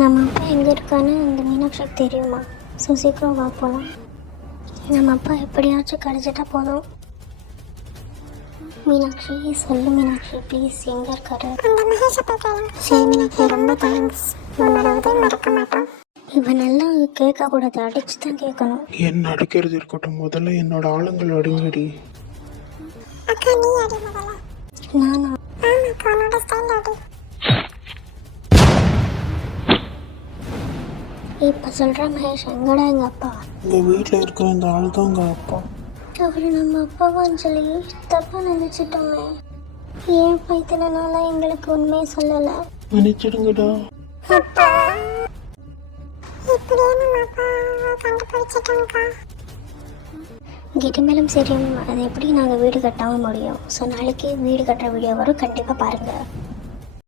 நம்ம அப்பா எங்கே இருக்கான்னு அந்த மீனாட்சிக்கு தெரியுமா? ஸோ சீக்கிரம் வா போகலாம். நம்ம அப்பா எப்படியாச்சும் கிடச்சிட்டா போதும். மீனாட்சி சொல்லு மீனாட்சி, ப்ளீஸ் எங்கே இருக்காரு? சரி மீனாட்சி, ரொம்ப தேங்க்ஸ். மறக்க மாட்டோம். இவன் நல்லா கேட்கக்கூடாது, அடிச்சு தான் கேட்கணும். என்ன அடிக்கிறது இருக்கட்டும், முதல்ல என்னோட ஆளுங்கள் அடிங்கடி. நானா? இப்போ சொல்கிற மகேஷ், எங்கடா எங்கள் அப்பா? உங்கள் வீட்டில் இருக்கிற இந்த ஆள் தான் உங்கள் அப்பா. அவர் நம்ம அப்பாவான்னு சொல்லி தப்பாக நினச்சிட்டோமே. ஏன் இத்தனை நாளாக எங்களுக்கு உண்மையை சொல்லலை? மன்னிச்சிடுங்கடா. கிட்ட மேலும் சரி, அது எப்படி நாங்கள் வீடு கட்டாமல் முடியும்? ஸோ நாளைக்கு வீடு கட்டுற வீடியோ வரும், கண்டிப்பாக பாருங்கள்.